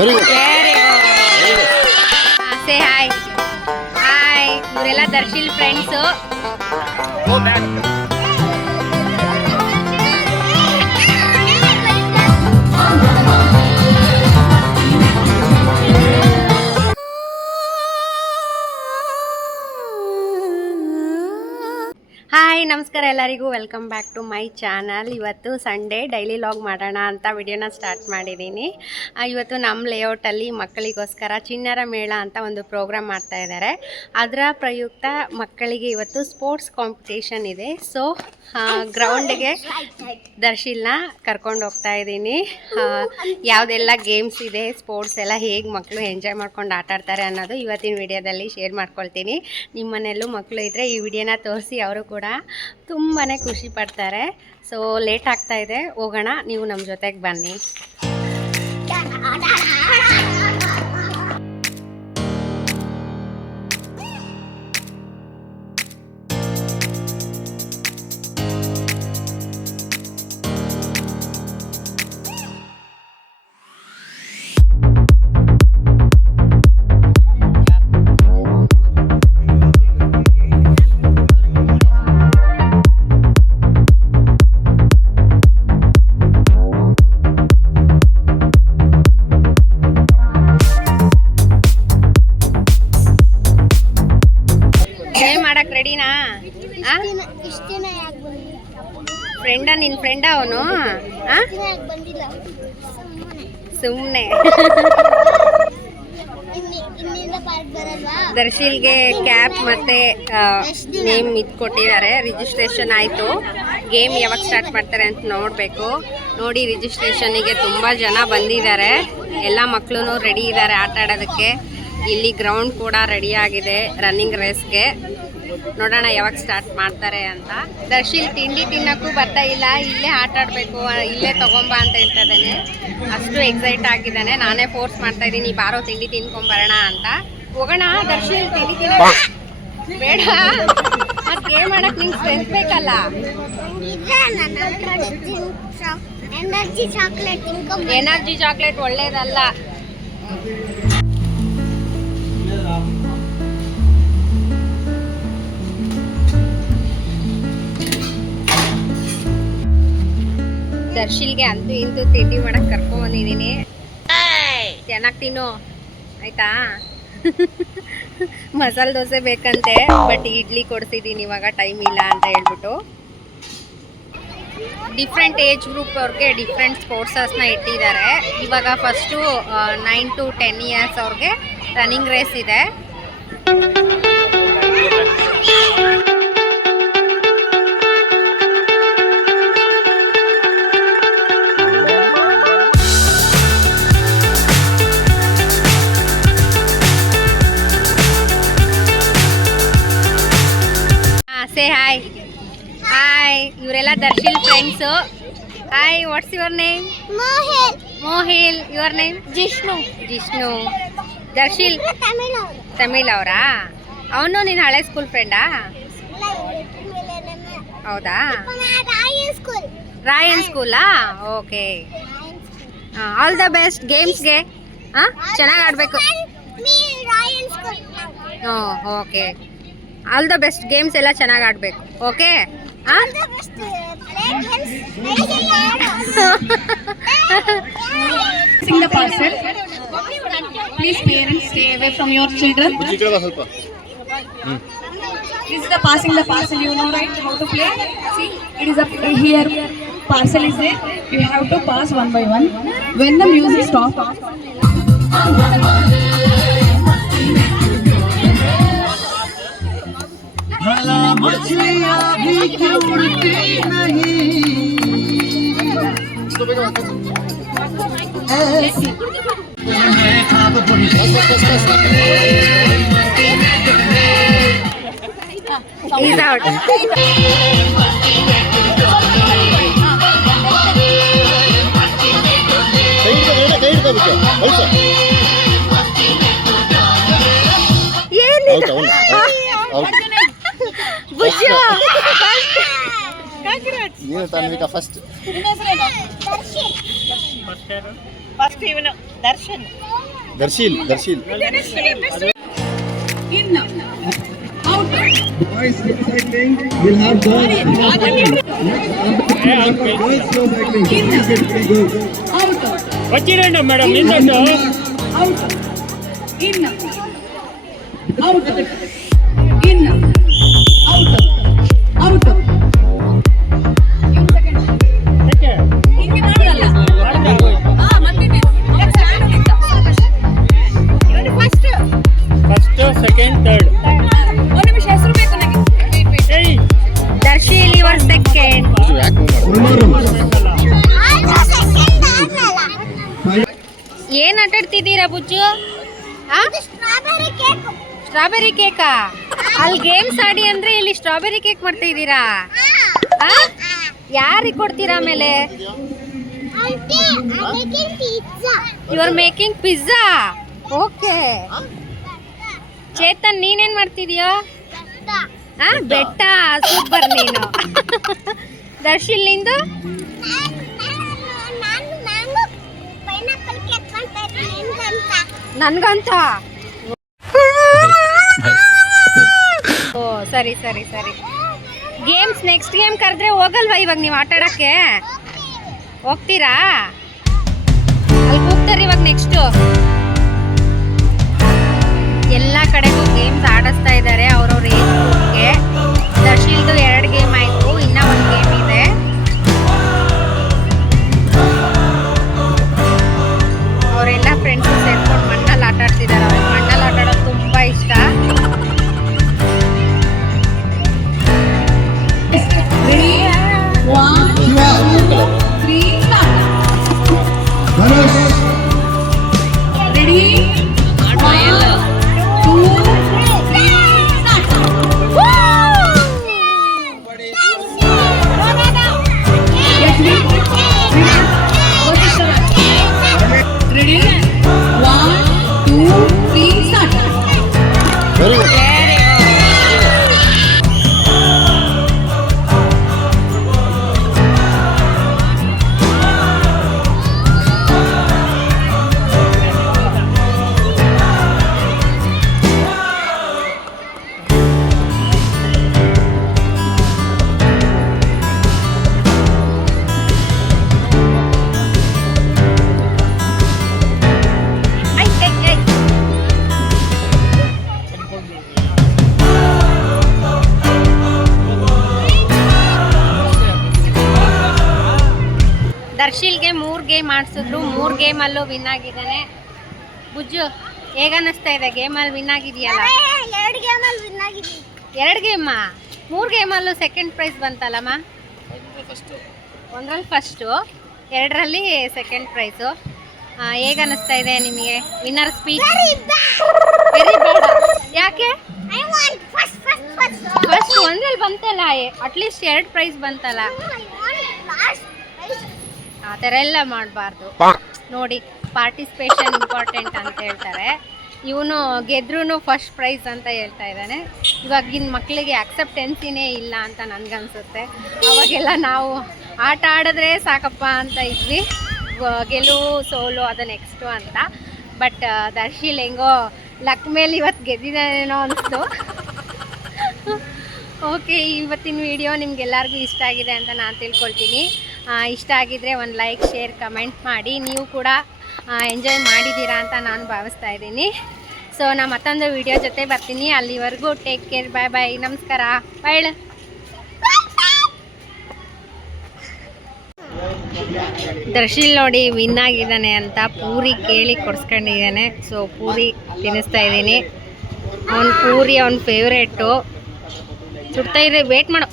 Very good. Say hi. Hi, ಇವರೆಲ್ಲ Darshil friends. Hi, ನಮಸ್ಕಾರ ಎಲ್ಲರಿಗೂ. Welcome back to my channel. ಇವತ್ತು ಸಂಡೇ ಡೈಲಿ ಲಾಗ್ ಮಾಡೋಣ ಅಂತ ವಿಡಿಯೋನ ಸ್ಟಾರ್ಟ್ ಮಾಡಿದ್ದೀನಿ. ಇವತ್ತು ನಮ್ಮ ಲೇಔಟಲ್ಲಿ ಮಕ್ಕಳಿಗೋಸ್ಕರ ಚಿಣ್ಣರ ಮೇಳ ಅಂತ ಒಂದು ಪ್ರೋಗ್ರಾಮ್ ಮಾಡ್ತಾ ಇದ್ದಾರೆ. ಅದರ ಪ್ರಯುಕ್ತ ಮಕ್ಕಳಿಗೆ ಇವತ್ತು ಸ್ಪೋರ್ಟ್ಸ್ ಕಾಂಪಿಟೇಷನ್ ಇದೆ. ಸೊ ಗ್ರೌಂಡಿಗೆ ದರ್ಶಿಲ್ನ ಕರ್ಕೊಂಡು ಹೋಗ್ತಾ ಇದ್ದೀನಿ. ಯಾವುದೆಲ್ಲ ಗೇಮ್ಸ್ ಇದೆ, ಸ್ಪೋರ್ಟ್ಸ್ ಎಲ್ಲ ಹೇಗೆ ಮಕ್ಕಳು ಎಂಜಾಯ್ ಮಾಡ್ಕೊಂಡು ಆಟಾಡ್ತಾರೆ ಅನ್ನೋದು ಇವತ್ತಿನ ವಿಡಿಯೋದಲ್ಲಿ ಶೇರ್ ಮಾಡ್ಕೊಳ್ತೀನಿ. ನಿಮ್ಮ ಮನೆಯಲ್ಲೂ ಮಕ್ಕಳು ಇದ್ದರೆ ಈ ವಿಡಿಯೋನ ತೋರಿಸಿ ಅವರು ಕೂಡ ತುಂಬಾ ಖುಷಿ ಪಡ್ತಾರೆ. ಸೊ ಲೇಟ್ ಆಗ್ತಾ ಇದೆ, ಹೋಗೋಣ, ನೀವು ನಮ್ಮ ಜೊತೆಗೆ ಬನ್ನಿ. ಮಾಡಕ್ ರೆಡಿನಾ? ಫ್ರೆಂಡ? ನಿನ್ ಫ್ರೆಂಡ ಅವನು? ಸುಮ್ಮನೆ ದರ್ಶಿಲ್ಗೆ ಕ್ಯಾಪ್ ಮತ್ತೆ ನೇಮ್ ಇದು ಕೊಟ್ಟಿದ್ದಾರೆ. ರಿಜಿಸ್ಟ್ರೇಷನ್ ಆಯಿತು. ಗೇಮ್ ಯಾವಾಗ ಸ್ಟಾರ್ಟ್ ಮಾಡ್ತಾರೆ ಅಂತ ನೋಡಬೇಕು. ನೋಡಿ, ರಿಜಿಸ್ಟ್ರೇಷನಿಗೆ ತುಂಬ ಜನ ಬಂದಿದ್ದಾರೆ. ಎಲ್ಲ ಮಕ್ಕಳು ರೆಡಿ ಇದ್ದಾರೆ ಆಟ ಆಡೋದಕ್ಕೆ. ಇಲ್ಲಿ ಗ್ರೌಂಡ್ ಕೂಡ ರೆಡಿ ಆಗಿದೆ ರನ್ನಿಂಗ್ ರೇಸ್ಗೆ. ನೋಡೋಣ ಯಾವಾಗ ಸ್ಟಾರ್ಟ್ ಮಾಡ್ತಾರೆ ಅಂತ. ದರ್ಶಿಲ್ ತಿಂಡಿ ತಿನ್ನೋಕ್ಕೂ ಬರ್ತಾ ಇಲ್ಲ, ಇಲ್ಲೇ ಆಟ ಆಡಬೇಕು, ಇಲ್ಲೇ ತಗೊಂಬ ಅಂತ ಹೇಳ್ತಾ ಇದ್ದಾನೆ. ಅಷ್ಟು ಎಕ್ಸೈಟ್ ಆಗಿದ್ದಾನೆ. ನಾನೇ ಫೋರ್ಸ್ ಮಾಡ್ತಾ ಇದ್ದೀನಿ, ಬಾರೋ ತಿಂಡಿ ತಿನ್ಕೊಂಬರೋಣ ಅಂತ. ಹೋಗೋಣ ದರ್ಶಿಲ್, ತಿಂಡಿ ತಿನ್ನೋ ಬೇಡ, ಮತ್ತೆ ಗೇಮ್ ಮಾಡಕ್ಕೆ ನಿಂಗೆ ಸ್ಟ್ರೆಂತ್ ಬೇಕಲ್ಲ. ಎನರ್ಜಿ ಚಾಕ್ಲೇಟ್ ಒಳ್ಳೇದಲ್ಲ. ದರ್ಶಿಲ್ಗೆ ಅಂತೂ ಇಂತೂ ತಿಂಡಿ ಮಾಡಕ್ ಕರ್ಕೊಂಡ್ ಬಂದಿದ್ದೀನಿ. ಚೆನ್ನಾಗಿ ತಿನ್ನು ಆಯ್ತಾ? ಮಸಾಲೆ ದೋಸೆ ಬೇಕಂತೆ, ಬಟ್ ಇಡ್ಲಿ ಕೊಡ್ಸಿದ್ದೀನಿ ಇವಾಗ, ಟೈಮ್ ಇಲ್ಲ ಅಂತ ಹೇಳ್ಬಿಟ್ಟು. ಡಿಫ್ರೆಂಟ್ ಏಜ್ ಗ್ರೂಪ್ ಅವ್ರಿಗೆ ಡಿಫ್ರೆಂಟ್ ಸ್ಪೋರ್ಟ್ಸಸ್ನ ಇಟ್ಟಿದ್ದಾರೆ. ಇವಾಗ ಫಸ್ಟು 9 to 10 years ಅವ್ರಿಗೆ ರನ್ನಿಂಗ್ ರೇಸ್ ಇದೆ. Say hi. ಹಾಯ್, ಇವರೆಲ್ಲ Darshil friends. Hi, what's your name? Mohil. Your name? Jishnu. Darshil Tamil ಅವರಾ? ಅವನು ನಿನ್ನ ಹಳೆ ಸ್ಕೂಲ್ ಫ್ರೆಂಡಾ? ಹೌದಾ? ರಾಯನ್ ಸ್ಕೂಲಾ? ಓಕೆ. ಆಲ್ ದ ಬೆಸ್ಟ್ ಗೇಮ್ಸ್ಗೆ. ಚೆನ್ನಾಗಿ ಆಡಬೇಕು. Okay, all the best. Games ಎಲ್ಲ ಚೆನ್ನಾಗಿ ಆಡಬೇಕು. Okay. Sing the parcel. Please parents stay away from your children. This is the passing the parcel. You know right how to play. See, it is up here. Parcel is there. You have to pass one by one. When the music stops. भला मछलियाँ भी क्यों उड़ती नहीं, He's out. ನೀನು ತಾನ್ವಿಕ first. First ಇವನು Darshan. Darshil In. Out. boys cycling will have balls. Boys slow cycling. Please get pretty good. Out. వచ్చిరండి madam నిందండి Out. In. Out. In. Out. Out. ಹಿಂಗೆ ಮಾಡೋದಲ್ಲ. ಫಸ್ಟ್ ಸೆಕೆಂಡ್ ಥರ್ಡ್ ಒಂದು ನಿಮಿಷ ಹೆಸರು ಬೇಕು ನನಗೆ. Darshil your second. One more round. ಏನ್ ಆಟಾಡ್ತಿದ್ದೀರಾ ಬುಜ್ಜು? ಸ್ಟ್ರಾಬೆರಿ ಕೇಕಾ? ಅಲ್ಲಿ ಗೇಮ್ಸ್ ಆಡಿ ಅಂದ್ರೆ ಇಲ್ಲಿ ಸ್ಟ್ರಾಬೆರಿ ಕೇಕ್ ಮಾಡ್ತಾ ಇದ್ದೀರಾ? ಯಾರಿಗೆ ಕೊಡ್ತೀರಾ ಆಮೇಲೆ? You are making pizza. Okay. Chetan ನೀನೇನ್ ಮಾಡ್ತಿದ್ಯೋ? ಬೆಟ್ಟ. ಸೂಪರ್ ನೀನು. ದರ್ಶಿಲ್ ನಿಂದು? ನನ್ಗಂತ. ಓ ಸರಿ ಸರಿ ಸರಿ. ಗೇಮ್ಸ್ ನೆಕ್ಸ್ಟ್ ಗೇಮ್ ಕರೆದ್ರೆ ಹೋಗಲ್ವಾ ಇವಾಗ ನೀವು ಆಟ ಆಡಕ್ಕೆ? ಹೋಗ್ತೀರಾ? ಅಲ್ಲಿ ಹೋಗ್ತಾರೆ ಇವಾಗ ನೆಕ್ಸ್ಟು. ಎಲ್ಲ ಕಡೆಗೂ ಗೇಮ್ಸ್ ಆಡಿಸ್ತಾ ಇದ್ದಾರೆ ಅವ್ರವ್ರ ಏಜ್ ಗ್ರೂಪ್ಗೆ. ದರ್ಶಿಲ್ದು 2 ಗೇಮ್ ಆಯಿತು, ಇನ್ನೂ 1 ಗೇಮ್ ಇದೆ. ಅವರೆಲ್ಲ ಫ್ರೆಂಡ್ಸು ಸೇರ್ಕೊಂಡು ಮಣ್ಣಲ್ಲಿ ಆಟ ಆಡ್ತಿದ್ದಾರೆ. ಅವ್ರಿಗೆ ಮಣ್ಣಲ್ಲಿ ಆಟ ಆಡೋದು ತುಂಬ ಇಷ್ಟ. Ready? 1, 2, 3, start. Dhanush. Ready? 1, 2, 3, start. Yes, ready? 1, 2, 3, start. Very good. ದರ್ಶಿಲ್ಗೆ 3 ಗೇಮ್ ಆಡಿಸಿದ್ರು. 3 ಗೇಮಲ್ಲೂ ವಿನ್ ಆಗಿದ್ದಾನೆ. ಬುಜ್ಜು ಹೇಗನ್ನಿಸ್ತಾ ಇದೆ? ಗೇಮಲ್ಲಿ ವಿನ್ ಆಗಿದೆಯಲ್ಲ? 2 ಗೇಮಾ? 3 ಗೇಮಲ್ಲೂ ಸೆಕೆಂಡ್ ಪ್ರೈಸ್ ಬಂತಲ್ಲಮ್ಮ? ಒಂದ್ರಲ್ಲಿ ಫಸ್ಟು, 2ರಲ್ಲಿ ಸೆಕೆಂಡ್ ಪ್ರೈಸು. ಹೇಗನ್ನಿಸ್ತಾ ಇದೆ ನಿಮಗೆ? ವಿನ್ನರ್ ಸ್ಪೀಚ್ ವೆರಿ ಬೇಡ. ಯಾಕೆ? ಫಸ್ಟ್ ಒಂದ್ರಲ್ಲಿ ಬಂತಲ್ಲ, ಅಟ್ಲೀಸ್ಟ್ 2 ಪ್ರೈಸ್ ಬಂತಲ್ಲ. ಆ ಥರ ಎಲ್ಲ ಮಾಡಬಾರ್ದು ನೋಡಿ. ಪಾರ್ಟಿಸಿಪೇಷನ್ ಇಂಪಾರ್ಟೆಂಟ್ ಅಂತ ಹೇಳ್ತಾರೆ. ಇವನು ಗೆದ್ರೂ ಫಸ್ಟ್ ಪ್ರೈಸ್ ಅಂತ ಹೇಳ್ತಾ ಇದ್ದಾನೆ. ಇವಾಗಿನ ಮಕ್ಕಳಿಗೆ ಅಕ್ಸೆಪ್ಟೆನ್ಸಿನೇ ಇಲ್ಲ ಅಂತ ನನಗನ್ಸುತ್ತೆ. ಅವಾಗೆಲ್ಲ ನಾವು ಆಟ ಆಡಿದ್ರೆ ಸಾಕಪ್ಪ ಅಂತ ಇದ್ವಿ, ಗೆಲುವು ಸೋಲು ಅದು ನೆಕ್ಸ್ಟು ಅಂತ. ಬಟ್ ದರ್ಶಿಲ್ ಹೆಂಗೋ ಲಕ್ ಮೇಲೆ ಇವತ್ತು ಗೆದ್ದಿದ್ದಾನೇನೋ ಅನಿಸ್ತು. ಓಕೆ, ಇವತ್ತಿನ ವಿಡಿಯೋ ನಿಮ್ಗೆಲ್ಲರಿಗೂ ಇಷ್ಟ ಆಗಿದೆ ಅಂತ ನಾನು ತಿಳ್ಕೊಳ್ತೀನಿ. ಇಷ್ಟ ಆಗಿದ್ದರೆ ಒಂದು ಲೈಕ್, ಶೇರ್, ಕಮೆಂಟ್ ಮಾಡಿ. ನೀವು ಕೂಡ ಎಂಜಾಯ್ ಮಾಡಿದ್ದೀರಾ ಅಂತ ನಾನು ಭಾವಿಸ್ತಾ ಇದ್ದೀನಿ. ಸೊ ನಾನು ಮತ್ತೊಂದು ವಿಡಿಯೋ ಜೊತೆ ಬರ್ತೀನಿ. ಅಲ್ಲಿವರೆಗೂ ಟೇಕ್ ಕೇರ್. ಬಾಯ್ ಬಾಯ್. ನಮಸ್ಕಾರ. ಬಾಯ್. ದರ್ಶಿಲ್ ನೋಡಿ ವಿನ್ ಆಗಿದ್ದಾನೆ ಅಂತ ಪೂರಿ ಕೇಳಿ ಕೊಡ್ಸ್ಕೊಂಡಿದ್ದಾನೆ. ಸೊ ಪೂರಿ ತಿನ್ನಿಸ್ತಾ ಇದ್ದೀನಿ. ಅವ್ನ ಪೂರಿ ಅವ್ನ ಫೇವ್ರೇಟು. ಸುಡ್ತಾ ಇದೆ, ವೇಟ್ ಮಾಡೋ.